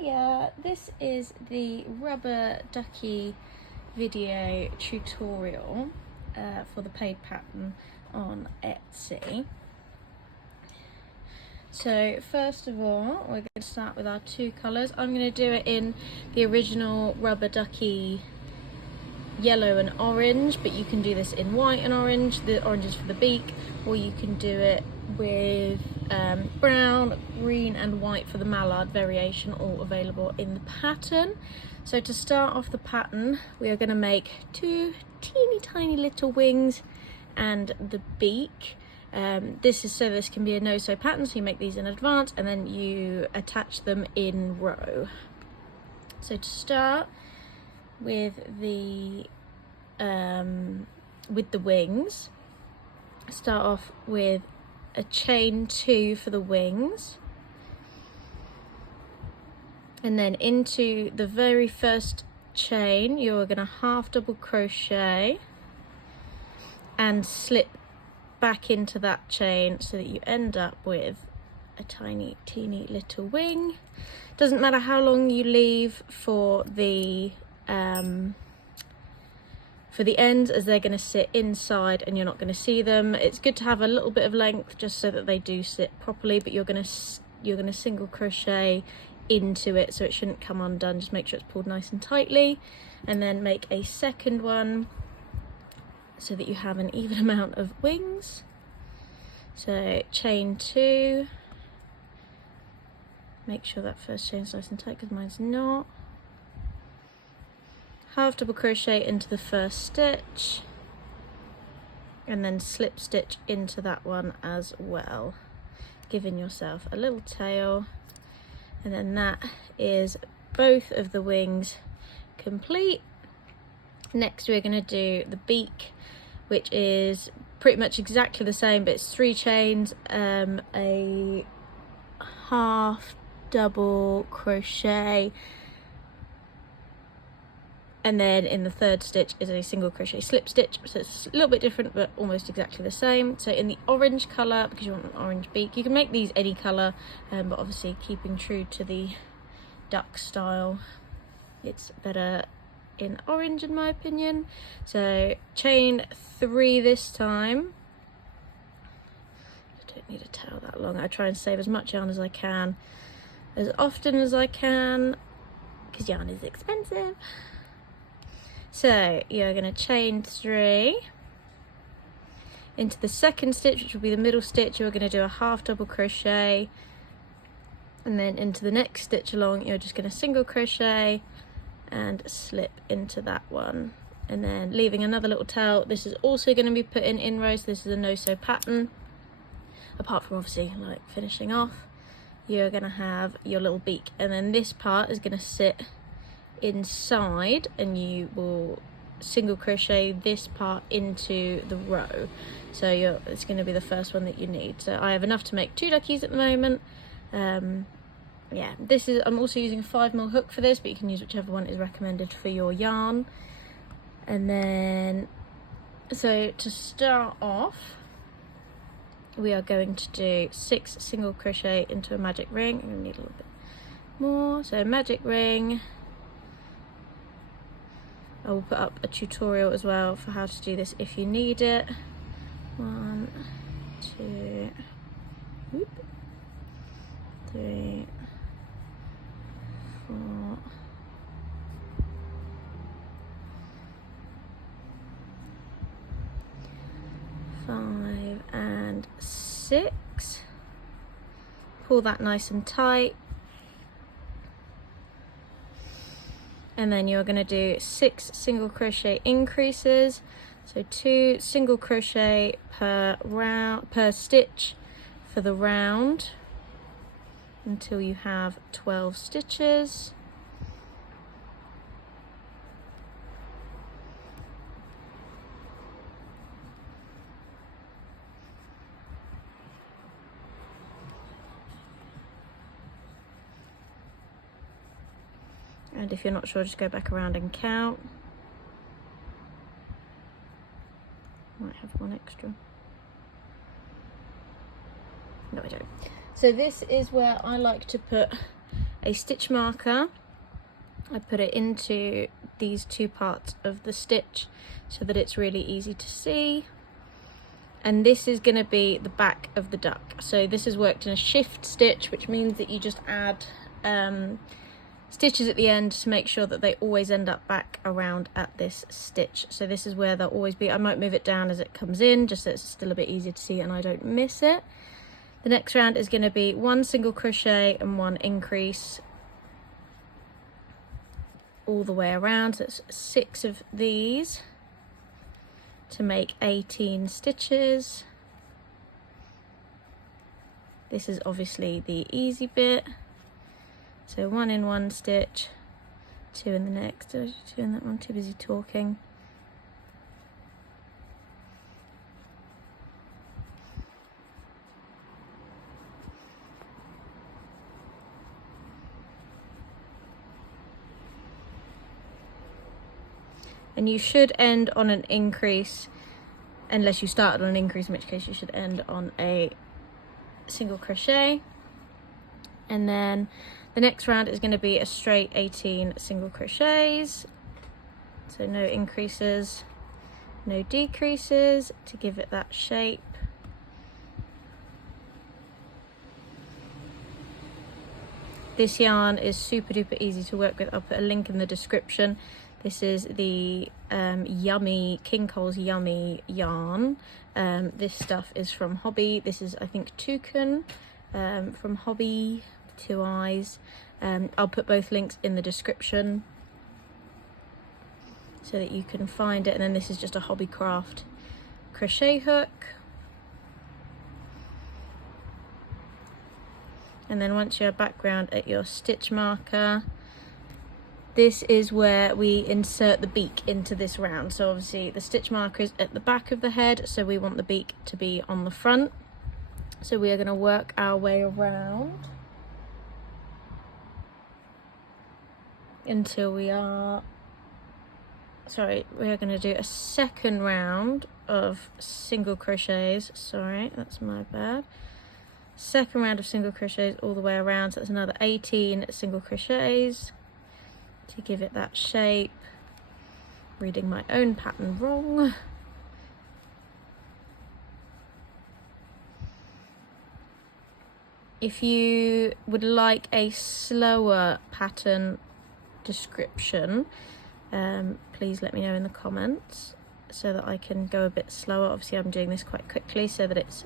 Hiya, this is the rubber ducky video tutorial for the paid pattern on Etsy. So first of all, we're going to start with our two colours. I'm going to do it in the original rubber ducky yellow and orange, but you can do this in white and orange. The orange is for the beak, or you can do it with brown, green and white for the mallard variation, all available in the pattern. So to start off the pattern, we are going to make two teeny tiny little wings and the beak. This is so this can be a no-sew pattern, so you make these in advance and then you attach them in row. So to start with the wings, start off with a chain 2 for the wings, and then into the very first chain you're going to half double crochet and slip back into that chain so that you end up with a tiny teeny little wing. Doesn't matter how long you leave for the ends, as they're going to sit inside and you're not going to see them. It's good to have a little bit of length just so that they do sit properly, but you're going to single crochet into it so it shouldn't come undone. Just make sure it's pulled nice and tightly, and then make a second one so that you have an even amount of wings. So chain 2, make sure that first chain's nice and tight because mine's not. Half double crochet into the first stitch and then slip stitch into that one as well, giving yourself a little tail, and then that is both of the wings complete. Next we're going to do the beak, which is pretty much exactly the same, but it's 3 chains, a half double crochet, and then in the third stitch is a single crochet slip stitch, so it's a little bit different but almost exactly the same. So in the orange colour, because you want an orange beak, you can make these any colour, but obviously keeping true to the duck style, it's better in orange in my opinion. So chain 3 this time. I don't need a tail that long. I try and save as much yarn as I can as often as I can because yarn is expensive. So you're going to chain 3 into the second stitch, which will be the middle stitch. You're going to do a half double crochet, and then into the next stitch along you're just going to single crochet and slip into that one, and then leaving another little tail. This is also going to be put in rows. This is a no-sew pattern, apart from obviously like finishing off. You're going to have your little beak, and then this part is going to sit inside, and you will single crochet this part into the row. So it's going to be the first one that you need. So I have enough to make 2 duckies at the moment. Yeah, I'm also using a 5mm hook for this, but you can use whichever one is recommended for your yarn. And then, so to start off, we are going to do 6 single crochet into a magic ring. I'm going to need a little bit more. So magic ring. I will put up a tutorial as well for how to do this if you need it. 1, 2, 3, 4, 5 and 6. Pull that nice and tight, and then you're going to do 6 single crochet increases, so 2 single crochet per stitch for the round until you have 12 stitches. And if you're not sure, just go back around and count. Might have one extra. No, I don't. So this is where I like to put a stitch marker. I put it into these two parts of the stitch so that it's really easy to see. And this is going to be the back of the duck. So this is worked in a shift stitch, which means that you just add stitches at the end to make sure that they always end up back around at this stitch. So this is where they'll always be. I might move it down as it comes in, just so it's still a bit easier to see and I don't miss it. The next round is going to be 1 single crochet and 1 increase all the way around. So it's 6 of these to make 18 stitches. This is obviously the easy bit. So 1 in one stitch, 2 in the next. Did I do 2 in that one? Too busy talking. And you should end on an increase, unless you started on an increase, in which case you should end on a single crochet. And then the next round is going to be a straight 18 single crochets. So no increases, no decreases, to give it that shape. This yarn is super duper easy to work with. I'll put a link in the description. This is the Yummy, King Cole's Yummy yarn. This stuff is from Hobbii. This is, I think, Toucan from Hobbii, 2 eyes. I'll put both links in the description so that you can find it. And then this is just a Hobbii Craft crochet hook. And then once you're background at your stitch marker, this is where we insert the beak into this round. So obviously the stitch marker is at the back of the head, so we want the beak to be on the front. So we are going to work our way around until we are, sorry, we are going to do a second round of single crochets. Sorry, that's my bad. Second round of single crochets all the way around. So that's another 18 single crochets to give it that shape. Reading my own pattern wrong. If you would like a slower pattern description, please let me know in the comments so that I can go a bit slower. Obviously I'm doing this quite quickly so that it's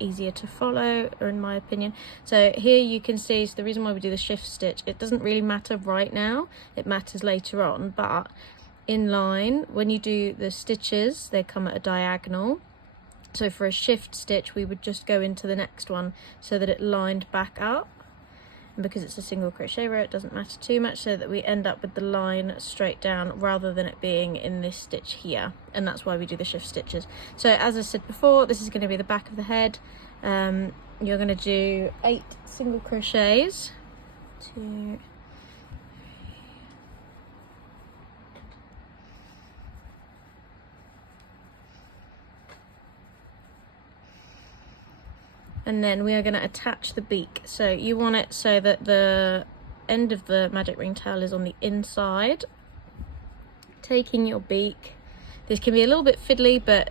easier to follow, or in my opinion. So here you can see, so the reason why we do the shift stitch, it doesn't really matter right now, it matters later on, but in line, when you do the stitches, they come at a diagonal. So for a shift stitch, we would just go into the next one so that it lined back up. And because it's a single crochet row, it doesn't matter too much, so that we end up with the line straight down rather than it being in this stitch here. And that's why we do the shift stitches. So as I said before, this is going to be the back of the head. You're going to do 8 single crochets. 2, and then we are going to attach the beak. So you want it so that the end of the magic ring tail is on the inside. Taking your beak, this can be a little bit fiddly, but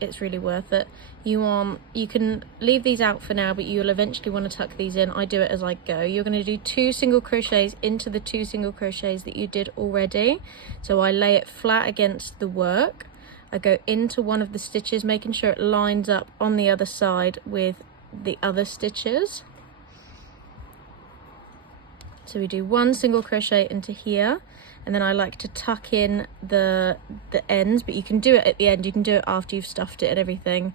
it's really worth it. You can leave these out for now, but you'll eventually want to tuck these in. I do it as I go. You're going to do 2 single crochets into the 2 single crochets that you did already. So I lay it flat against the work. I go into one of the stitches, making sure it lines up on the other side with the other stitches. So we do 1 single crochet into here, and then I like to tuck in the ends, but you can do it at the end, you can do it after you've stuffed it and everything,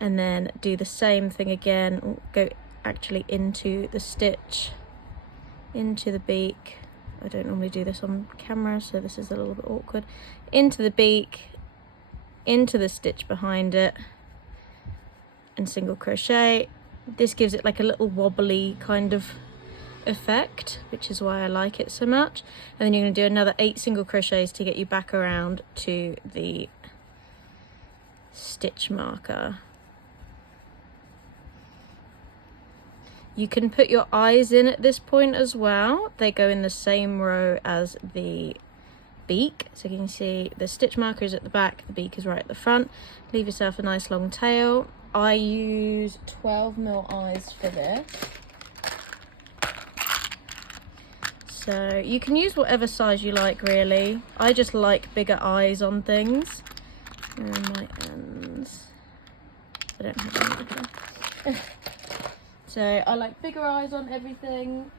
and then do the same thing again. Go actually into the stitch, into the beak. I don't normally do this on camera, so this is a little bit awkward. Into the beak, into the stitch behind it, and single crochet. This gives it like a little wobbly kind of effect, which is why I like it so much. And then you're going to do another 8 single crochets to get you back around to the stitch marker. You can put your eyes in at this point as well. They go in the same row as the beak. So you can see the stitch marker is at the back, the beak is right at the front. Leave yourself a nice long tail. I use 12mm eyes for this. So you can use whatever size you like, really. I just like bigger eyes on things. Where are my ends? I don't have any. So I like bigger eyes on everything.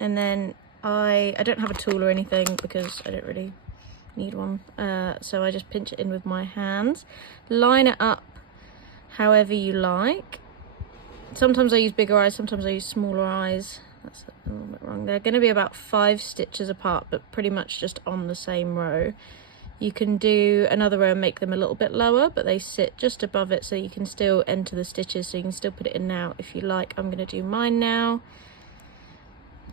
And then I don't have a tool or anything because I don't really need one. So I just pinch it in with my hands. Line it up however you like. Sometimes I use bigger eyes, sometimes I use smaller eyes. That's a little bit wrong. They're going to be about 5 stitches apart, but pretty much just on the same row. You can do another row and make them a little bit lower, but they sit just above it, so you can still enter the stitches, so you can still put it in now if you like. I'm going to do mine now.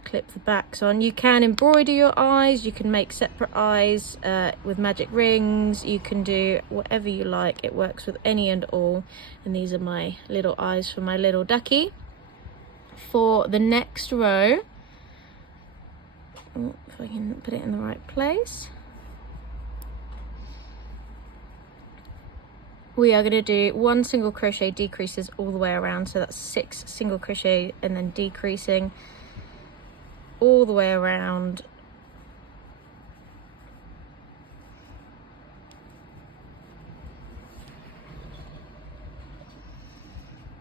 Clip the backs on. You can embroider your eyes, you can make separate eyes with magic rings, you can do whatever you like. It works with any and all. And these are my little eyes for my little ducky. For the next row, if I can put it in the right place, we are going to do 1 single crochet decreases all the way around, so that's 6 single crochet and then decreasing all the way around.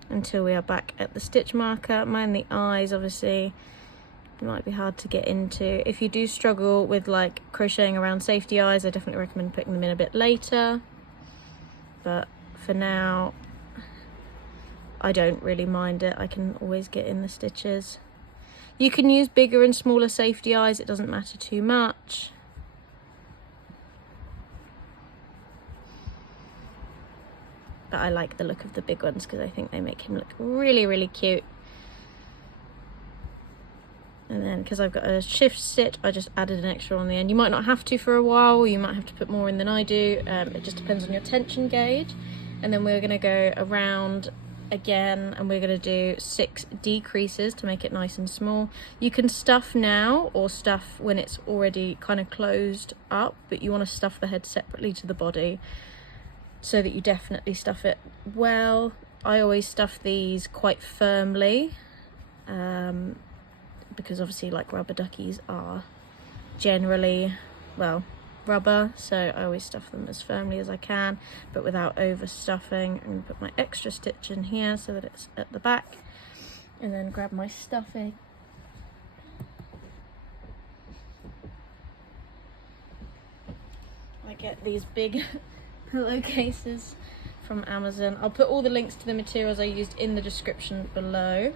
Until we are back at the stitch marker. Mind the eyes, obviously, it might be hard to get into. If you do struggle with like crocheting around safety eyes, I definitely recommend putting them in a bit later. But for now, I don't really mind it. I can always get in the stitches. You can use bigger and smaller safety eyes, it doesn't matter too much. But I like the look of the big ones because I think they make him look really, really cute. And then because I've got a shift stitch, I just added an extra on the end. You might not have to for a while, you might have to put more in than I do. It just depends on your tension gauge. And then we're going to go around again and we're going to do 6 decreases to make it nice and small. You can stuff now or stuff when it's already kind of closed up, but you want to stuff the head separately to the body so that you definitely stuff it well. I always stuff these quite firmly because obviously like rubber duckies are generally, well, rubber, so I always stuff them as firmly as I can but without overstuffing. I'm going to put my extra stitch in here so that it's at the back and then grab my stuffing. I get these big pillowcases from Amazon. I'll put all the links to the materials I used in the description below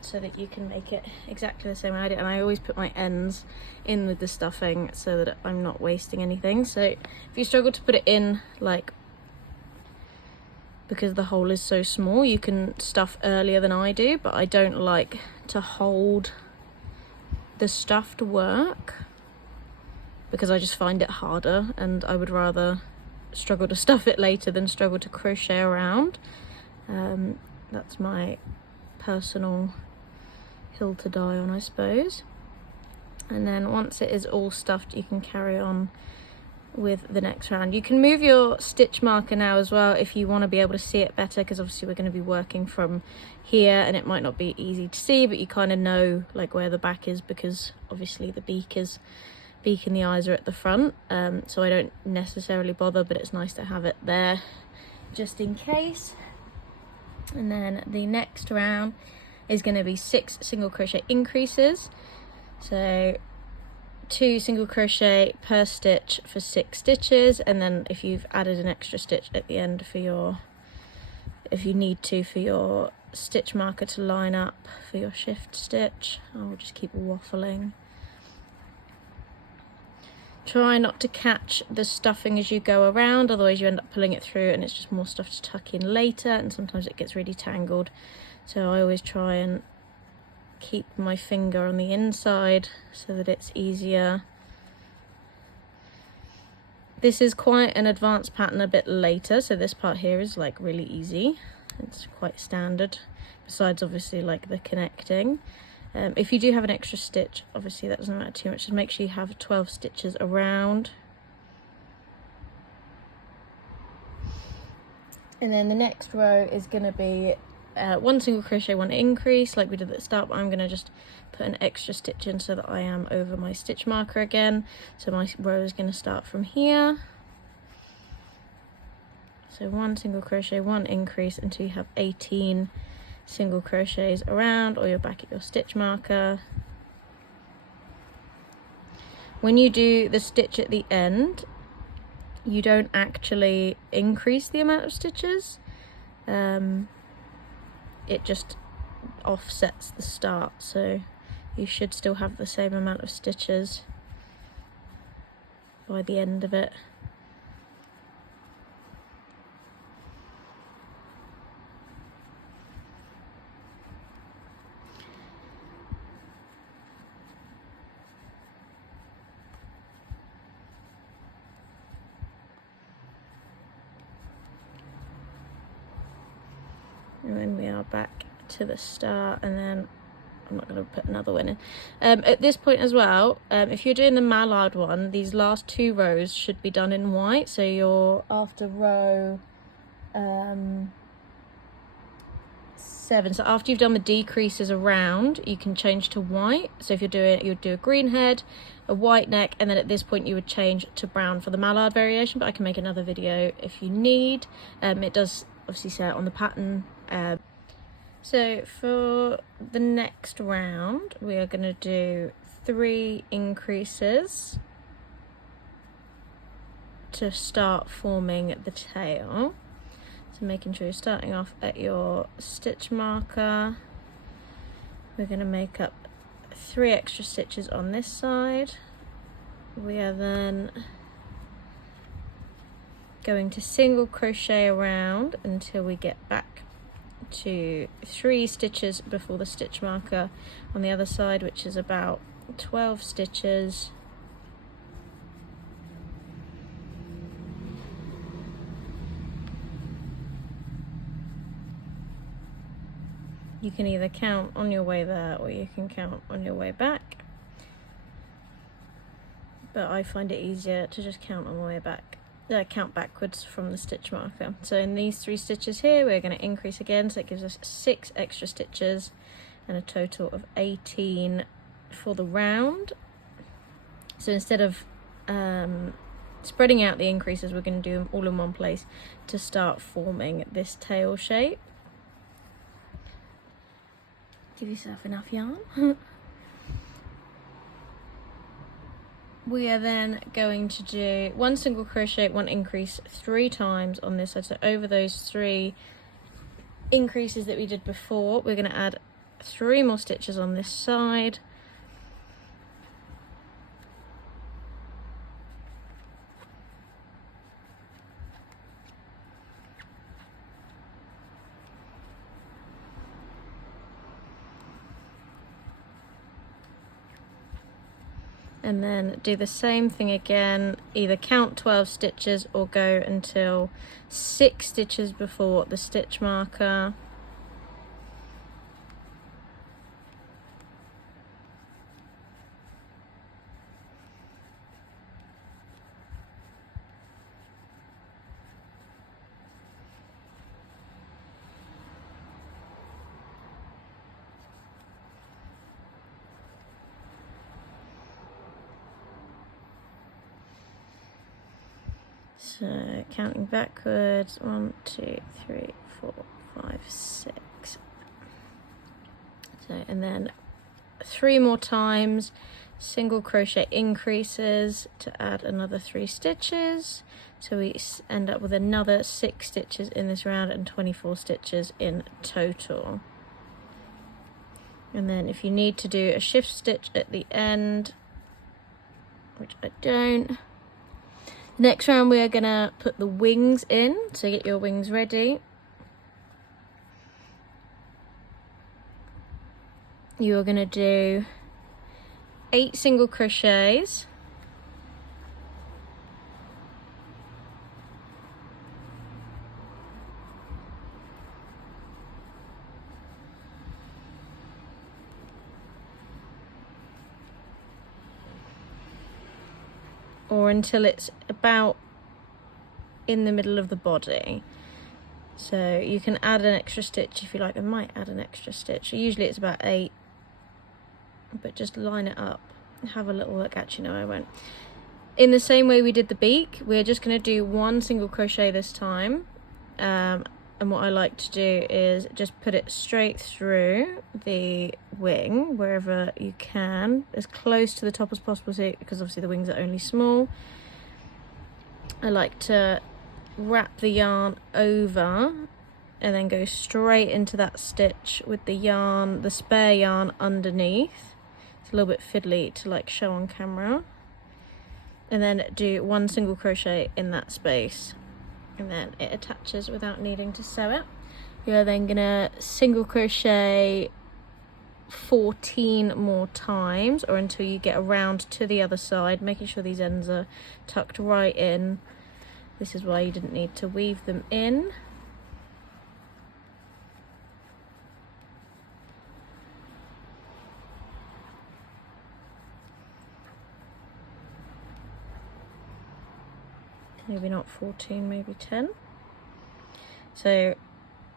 so that you can make it exactly the same way I did. And I always put my ends in with the stuffing so that I'm not wasting anything. So if you struggle to put it in, like, because the hole is so small, you can stuff earlier than I do, but I don't like to hold the stuffed work because I just find it harder and I would rather struggle to stuff it later than struggle to crochet around. That's my personal hill to die on, I suppose. And then once it is all stuffed, you can carry on with the next round. You can move your stitch marker now as well if you want to be able to see it better, because obviously we're going to be working from here and it might not be easy to see, but you kind of know like where the back is because obviously the beak and the eyes are at the front, so I don't necessarily bother, but it's nice to have it there just in case. And then the next round is going to be 6 single crochet increases, so 2 single crochet per stitch for 6 stitches, and then if you've added an extra stitch at the end for your, if you need to, for your stitch marker to line up for your shift stitch. I'll just keep waffling. Try not to catch the stuffing as you go around, otherwise you end up pulling it through and it's just more stuff to tuck in later, and sometimes it gets really tangled. So I always try and keep my finger on the inside so that it's easier This is quite an advanced pattern a bit later, so this part here is like really easy. It's quite standard, besides obviously like the connecting. If you do have an extra stitch, obviously that doesn't matter too much, just make sure you have 12 stitches around. And then the next row is going to be 1 single crochet, 1 increase like we did at the start, but I'm going to just put an extra stitch in so that I am over my stitch marker again. So my row is going to start from here. So 1 single crochet, 1 increase until you have 18 single crochets around, or you're back at your stitch marker. When you do the stitch at the end, you don't actually increase the amount of stitches. It just offsets the start, so you should still have the same amount of stitches by the end of it. And then we are back to the start, and then I'm not going to put another one in. At this point as well, if you're doing the mallard one, these last 2 rows should be done in white. So you're after row 7. So after you've done the decreases around, you can change to white. So if you're doing it, you'd do a green head, a white neck, and then at this point you would change to brown for the mallard variation, but I can make another video if you need. It does obviously say it on the pattern. So for the next round, we are going to do 3 increases to start forming the tail. So making sure you're starting off at your stitch marker. We're going to make up 3 extra stitches on this side. We are then going to single crochet around until we get back to 3 stitches before the stitch marker on the other side, which is about 12 stitches. You can either count on your way there or you can count on your way back, but I find it easier to just count on the way back. Count backwards from the stitch marker. So in these 3 stitches here, we're going to increase again, so it gives us 6 extra stitches and a total of 18 for the round. So instead of spreading out the increases, we're going to do them all in one place to start forming this tail shape. Give yourself enough yarn. We are then going to do 1 single crochet, 1 increase 3 times on this side. So over those 3 increases that we did before, we're going to add 3 more stitches on this side. And then do the same thing again, either count 12 stitches or go until 6 stitches before the stitch marker. So counting backwards, 1, 2, 3, 4, 5, 6. So, and then 3 more times, single crochet increases to add another 3 stitches. So we end up with another 6 stitches in this round and 24 stitches in total. And then if you need to do a shift stitch at the end, which I don't. Next round we are going to put the wings in, so get your wings ready. You are going to do 8 single crochets, or until it's about in the middle of the body. So you can add an extra stitch if you like. I might add an extra stitch. Usually it's about 8, but just line it up. Have a little look. Actually, no, I won't. In the same way we did the beak, we're just going to do 1 single crochet this time. And what I like to do is just put it straight through the wing wherever you can, as close to the top as possible, so, because obviously the wings are only small. I like to wrap the yarn over and then go straight into that stitch with the yarn, the spare yarn underneath. It's a little bit fiddly to like show on camera. And then do 1 single crochet in that space, and then it attaches without needing to sew it. You're then gonna single crochet 14 more times, or until you get around to the other side, making sure these ends are tucked right in. This is why you didn't need to weave them in. Maybe not 14, maybe 10. So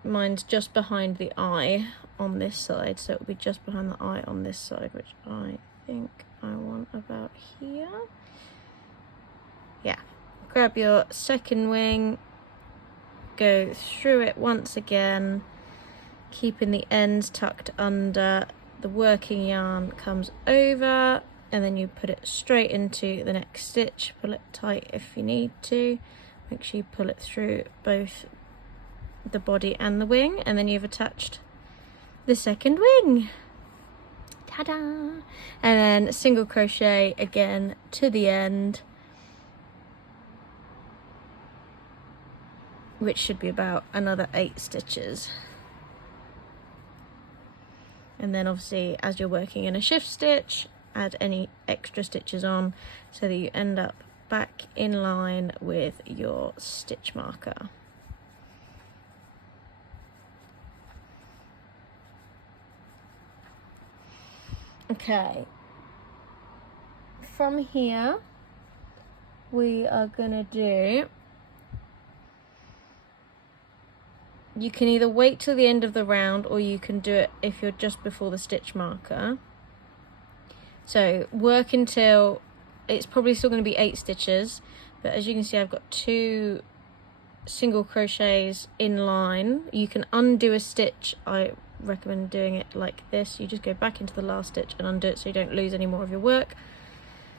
mine's just behind the eye on this side, so it'll be just behind the eye on this side, which I think I want about here. Yeah. Grab your second wing, go through it once again, keeping the ends tucked under. The working yarn comes over, and then you put it straight into the next stitch. Pull it tight if you need to. Make sure you pull it through both the body and the wing, and then you've attached the second wing. Ta-da! And then single crochet again to the end, which should be about another 8 stitches. And then obviously, as you're working in a shift stitch, add any extra stitches on so that you end up back in line with your stitch marker. Okay, from here we are gonna do, you can either wait till the end of the round, or you can do it if you're just before the stitch marker. So work until, it's probably still going to be 8 stitches, but as you can see I've got 2 single crochets in line. You can undo a stitch. I recommend doing it like this. You just go back into the last stitch and undo it so you don't lose any more of your work,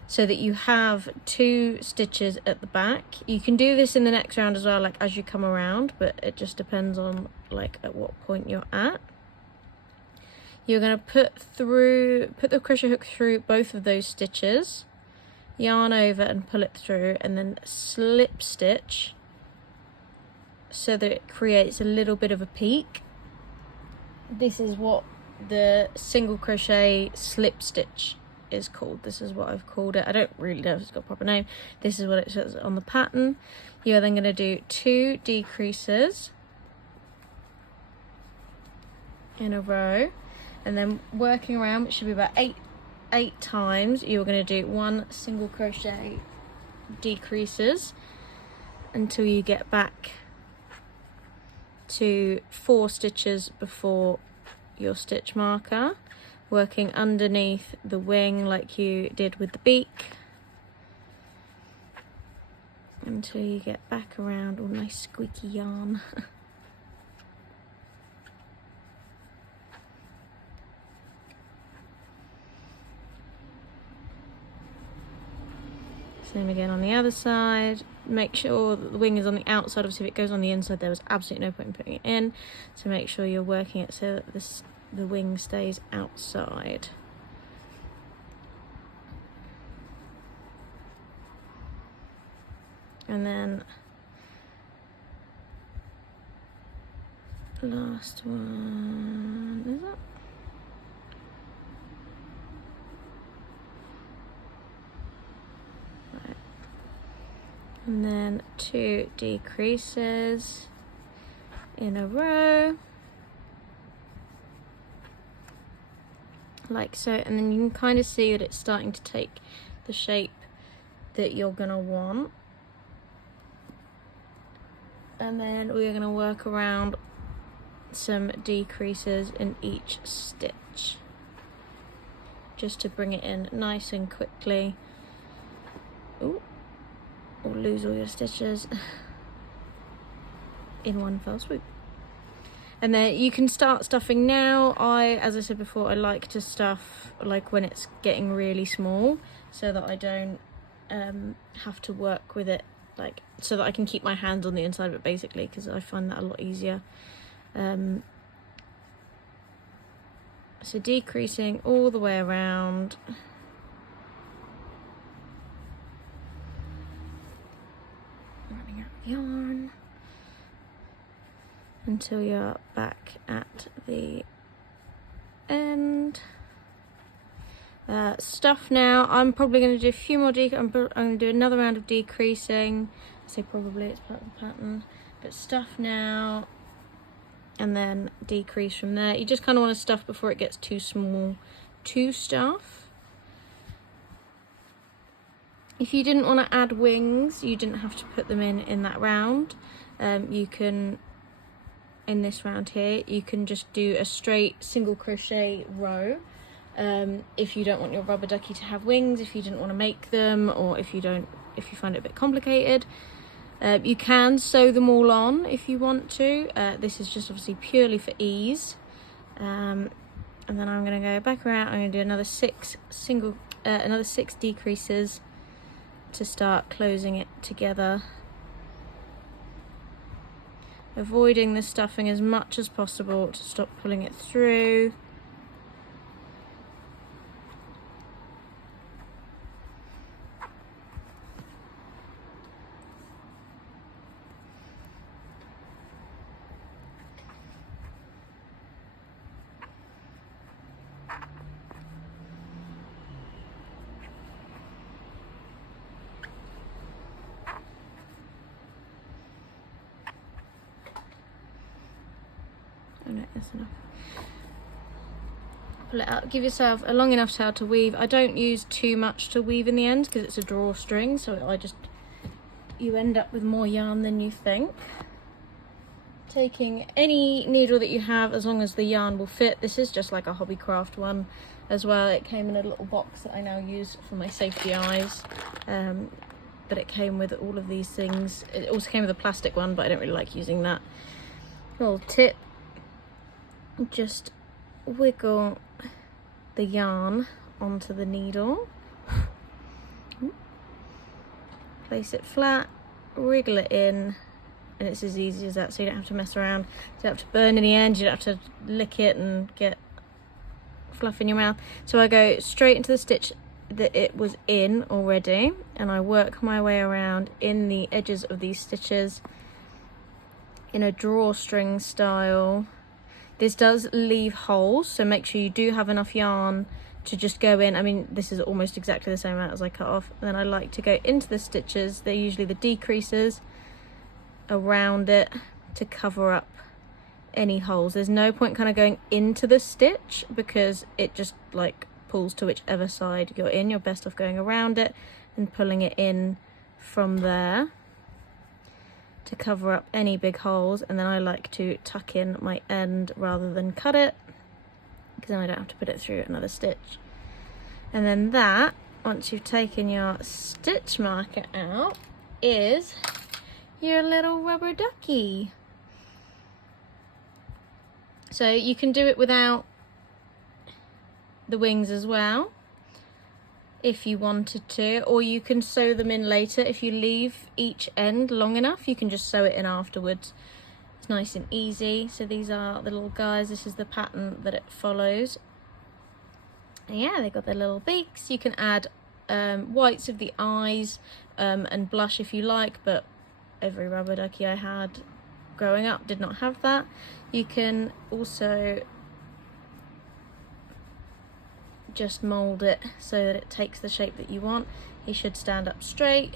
so that you have 2 stitches at the back. You can do this in the next round as well, like as you come around, but it just depends on like at what point you're at. You're going to put the crochet hook through both of those stitches, yarn over and pull it through, and then slip stitch so that it creates a little bit of a peak. This is what the single crochet slip stitch is called. This is what I've called it. I don't really know if it's got a proper name. This is what it says on the pattern. You're then going to do 2 decreases in a row, and then working around, which should be about 8 times, you're going to do 1 single crochet decreases until you get back to 4 stitches before your stitch marker, working underneath the wing like you did with the beak until you get back around. Oh, nice squeaky yarn. Same again on the other side. Make sure that the wing is on the outside. Obviously if it goes on the inside there was absolutely no point in putting it in, so make sure you're working it so that the wing stays outside. And then last one, is it? Right. And then 2 decreases in a row, like so, and then you can kind of see that it's starting to take the shape that you're gonna want. And then we're gonna work around some decreases in each stitch, just to bring it in nice and quickly. Ooh, or lose all your stitches in one fell swoop. And then you can start stuffing now. As I said before, I like to stuff like when it's getting really small, so that I don't have to work with it, like so that I can keep my hands on the inside of it, basically, because I find that a lot easier. So decreasing all the way around. Running out of yarn until you're back at the end. Stuff now. I'm probably going to do a few more I'm going to do another round of decreasing. I say probably, it's part of the pattern. But stuff now, and then decrease from there. You just kind of want to stuff before it gets too small to stuff. If you didn't want to add wings, you didn't have to put them in that round. You can, in this round here, you can just do a straight single crochet row. If you don't want your rubber ducky to have wings, if you didn't want to make them, or if you find it a bit complicated. You can sew them all on if you want to. This is just obviously purely for ease. And then I'm going to go back around. I'm going to do another six decreases to start closing it together, avoiding the stuffing as much as possible to stop pulling it through. Oh no, that's enough. Pull it out, give yourself a long enough tail to weave. I don't use too much to weave in the end because it's a drawstring, so you end up with more yarn than you think. Taking any needle that you have, as long as the yarn will fit. This is just like a Hobbii craft one as well. It came in a little box that I now use for my safety eyes. But it came with all of these things. It also came with a plastic one, but I don't really like using that. Little tip. Just wiggle the yarn onto the needle, place it flat, wriggle it in, and it's as easy as that, so you don't have to mess around. You don't have to burn in the end, you don't have to lick it and get fluff in your mouth. So I go straight into the stitch that it was in already, and I work my way around in the edges of these stitches in a drawstring style. This does leave holes, so make sure you do have enough yarn to just go in. I mean, this is almost exactly the same amount as I cut off. And then I like to go into the stitches. They're usually the decreases around it to cover up any holes. There's no point kind of going into the stitch because it just like pulls to whichever side you're in. You're best off going around it and pulling it in from there to cover up any big holes. And then I like to tuck in my end rather than cut it, because then I don't have to put it through another stitch. And then that, once you've taken your stitch marker out, is your little rubber ducky. So you can do it without the wings as well if you wanted to, or you can sew them in later. If you leave each end long enough, you can just sew it in afterwards. It's nice and easy. So these are the little guys. This is the pattern that it follows. And yeah, they've got their little beaks. You can add whites of the eyes and blush if you like, but every rubber ducky I had growing up did not have that. You can also just mold it so that it takes the shape that you want. He should stand up straight.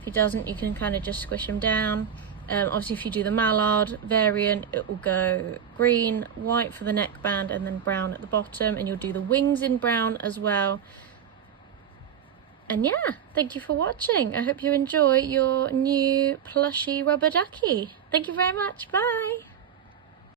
If he doesn't, you can kind of just squish him down. Obviously if you do the mallard variant, it will go green, white for the neckband, and then brown at the bottom, and you'll do the wings in brown as well. And yeah, thank you for watching. I hope you enjoy your new plushy rubber ducky. Thank you very much. Bye.